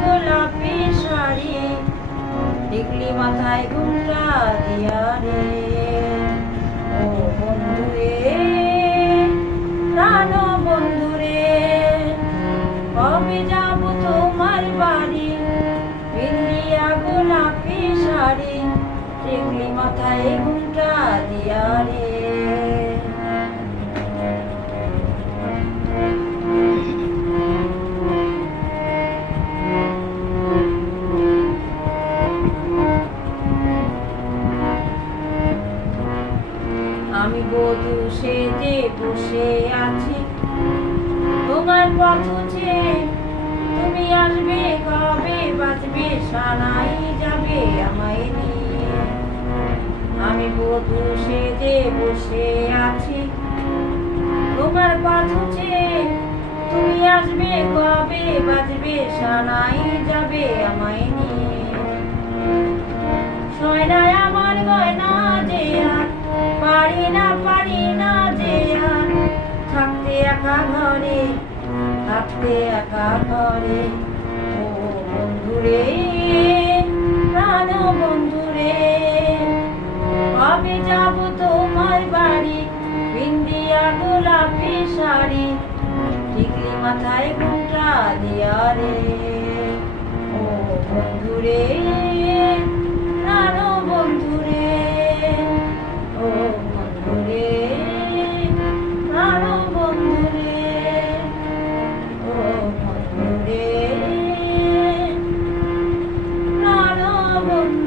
গোলাপি শাড়ি, টিকলি মাথায় ঘুমটা দিয়া রে। ও বন্ধু রে, প্রাণ বন্ধু রে, কবে যাব তোমার বাড়ি? বিন্দিয়া গোলাপি শাড়ি, টিকলি মাথায় ঘুমটা দিয়া রে। আমি বধূ সেজে বসে আছি তোমার পথ চেয়ে, তুমি আসবে কবে? বাজবে সানাই, যাবে আমায় নিয়ে। আমি বধূ সেজে বসে আছি তোমার পথ চেয়ে, তুমি আসবে কবে? বাজবে সানাই, যাবে আমায় নিয়ে। সয়নায় আমার গয়না যে আর পারি না যে আর থাকতে একা ঘরে, থাকতে একা ঘরে। ও বন্ধুরে, প্রাণ বন্ধুরে, কবে যাব তোমার বাড়ি? বিন্দিয়া গোলাপি শাড়ি, টিকলি মাথায় ঘুমটা দিয়া রে। ও বন্ধুরে, প্রাণ বন্ধুরে, ও বন্ধুরে, প্রাণ বন্ধুরে, ও বন্ধুরে, প্রাণ বন্ধুরে।